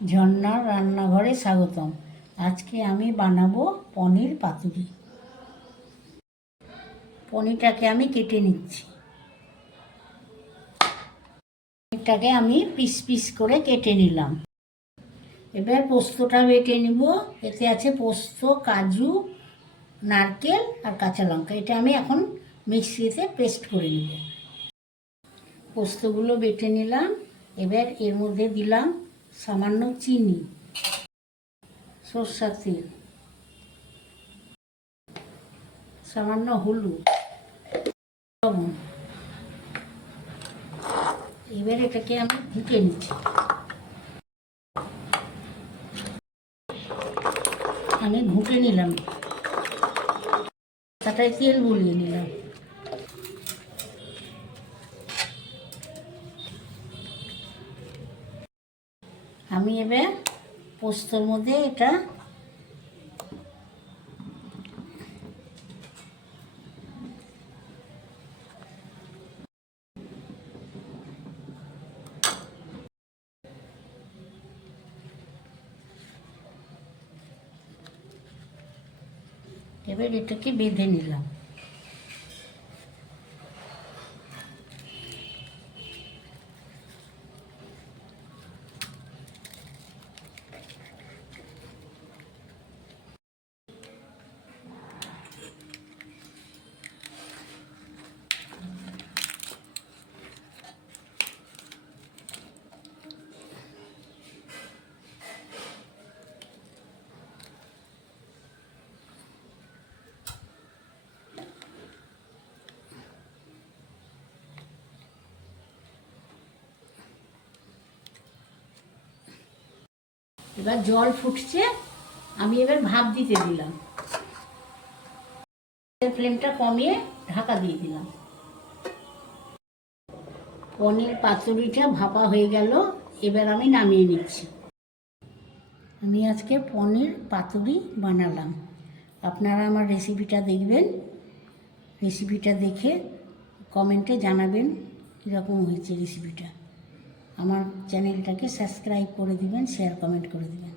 ঝর্ণার রান্নাঘরে স্বাগতম। আজকে আমি বানাবো পনির পাতুরি। পনিরটাকে আমি কেটে নিচ্ছি। পনিরটাকে আমি পিস পিস করে কেটে নিলাম। এবার পোস্তটা বেটে নিব। এতে আছে পোস্ত, কাজু, নারকেল আর কাঁচা লঙ্কা। এটা আমি এখন মিক্সিতে পেস্ট করে নিব। পোস্তগুলো বেটে নিলাম। এবার এর মধ্যে দিলাম সামান্য চিনি, সরষের তেল, সামান্য হলুদ, লবণ। এবার এটাকে আমি ঘুটে নিচ্ছি। আমি ঘুটে নিলাম, তাটায় তেল গলিয়ে নিলাম। আমি এবার পোস্তর মধ্যে এটা এবার এটাকে বেঁধে নিলাম। এবার জল ফুটছে, আমি এবার ভাপ দিতে দিলাম। ফ্লেমটা কমিয়ে ঢাকা দিয়ে দিলাম। পনির পাতুরিটা ভাপা হয়ে গেল। এবার আমি নামিয়ে নিচ্ছি। আমি আজকে পনির পাতুরি বানালাম। আপনারা আমার রেসিপিটা দেখবেন। রেসিপিটা দেখে কমেন্টে জানাবেন কীরকম হয়েছে রেসিপিটা। আমার চ্যানেলটাকে সাবস্ক্রাইব করে দিবেন, শেয়ার কমেন্ট করে দিবেন।